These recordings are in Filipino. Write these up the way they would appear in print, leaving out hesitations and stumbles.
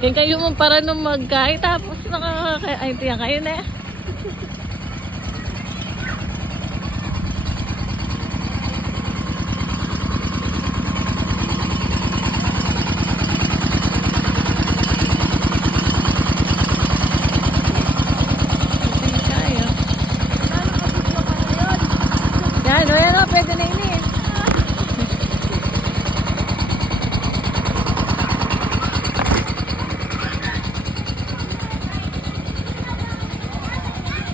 Yan kayo mo para nung magkain tapos nakakakain tiyan kayo na. Yan, o yan o, pwede na ini.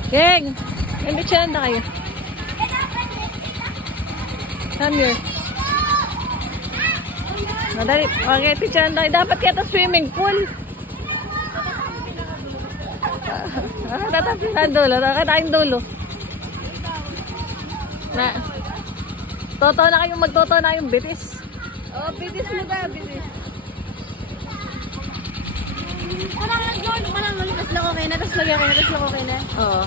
Geng! May bitchan na kayo. Come here. Madali. Okay, bitchan na kayo. Dapat kaya swimming pool. Tatapin na dulo. Nakatayin dulo. Na. Toto na kayong magtoto na yung bitis. Oh, bitis mo ba? Bitis. Manang mas lang okay na. Tapos lagyan ko na. Tapos lang okay na. Oo.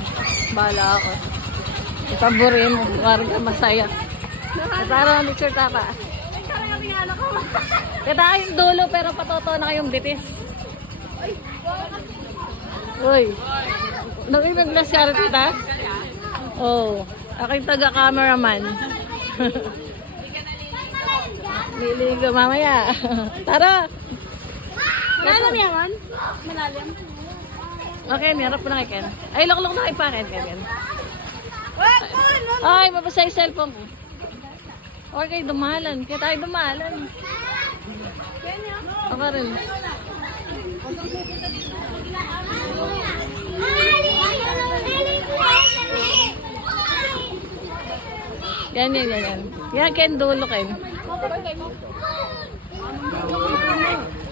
Bahala ako. Itaburin mo. Parang masaya. Tara na picture tapa. Ay, karang ang anak ko. Kita kayong dulo pero patoto na kayong bitis. Uy. Nakibig na siya tita? Oo. Ako yung taga-cameraman. Liligo mamaya. Tara! Malalim yaman? Malalim. Okay, harap po na kay Ken. Ay, loklok na kay pa, Ken. Wag! Ay, mabasa yung cellphone ko. Okay, dumalan. Kaya tayo dumalan. Ako rin. Yan. Yan, Ken, dulo, Ken.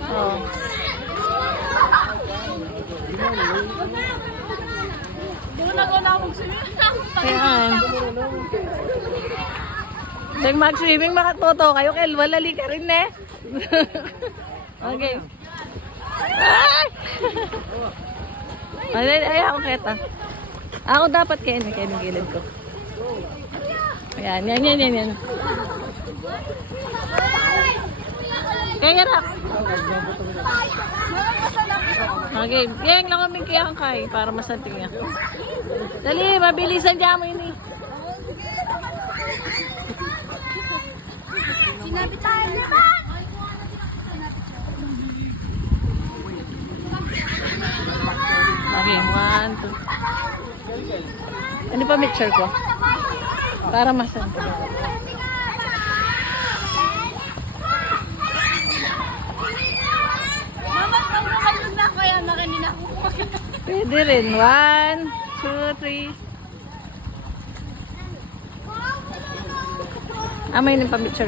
Oh. Di mo nagawa ako mag-swimming. Ayan. Dahil mag-swimming, makatoto kayo. Kel, walali ka rin eh. Okay. Ay, ako keta. Ako dapat Ken yung gilid ko. Ayan. Kaya harap. Okay, yang lang kami kaya kay para masanting niya. Dali, mabilisan dyan mo ini. Sinabi tayo na. Okay, 1, 2. Ano pa mixture ko? Para masanting. Mama, pag nakalun na kaya na kanina. Pwede rin. 1, 2, 3. May nang pa-mixture